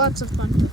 Lots of thunder.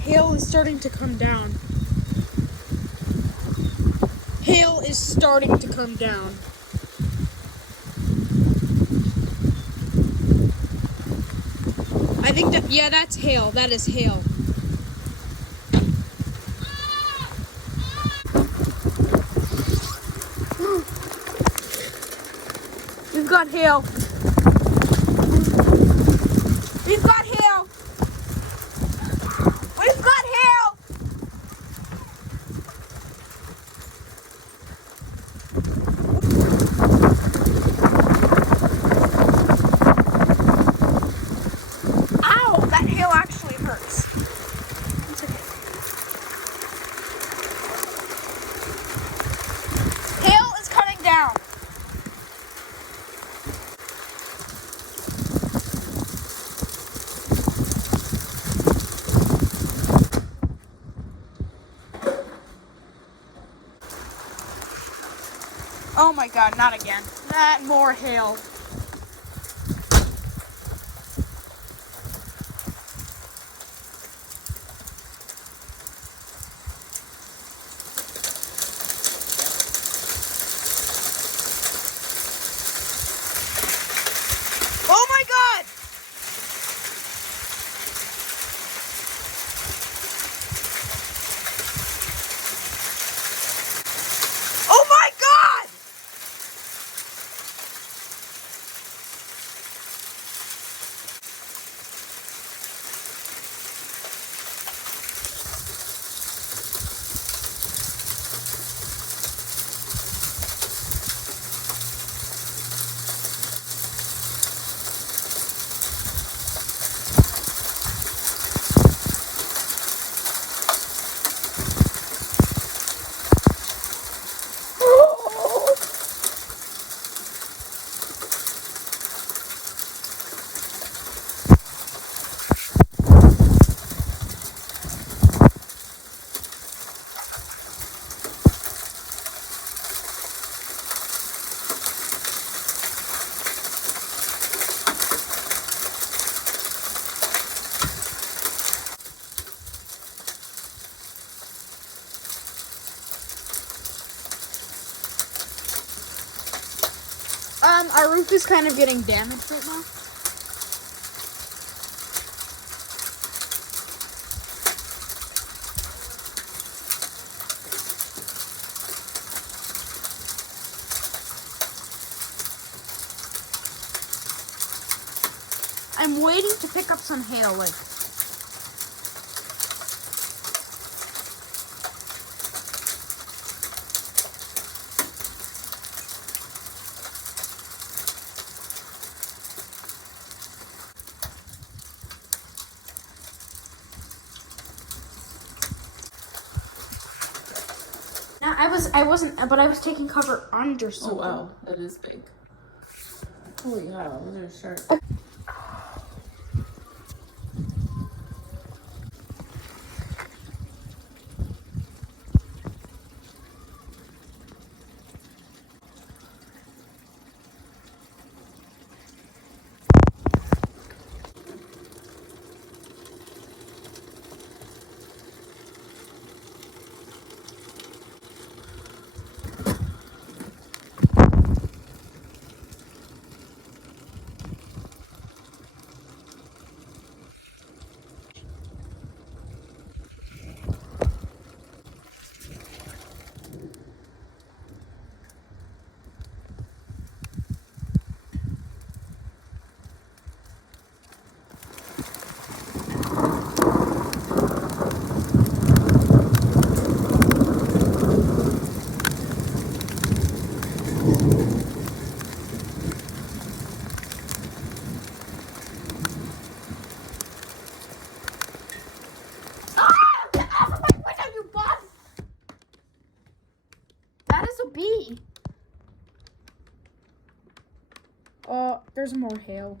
Hail is starting to come down. Hail is starting to come down. I think that, yeah, that's hail. That is hail. We've got hail. We've got hail. We've got hail. Ow, that hail actually hurts. It's okay. Hail is coming down. Oh my god, not again. Not more hail. Oh my god! Oh my god! Our roof is kind of getting damaged right now. I'm waiting to pick up some hail, like. Now I was taking cover under something. Oh wow, that is big. Holy cow, those are sharp. there's more hail.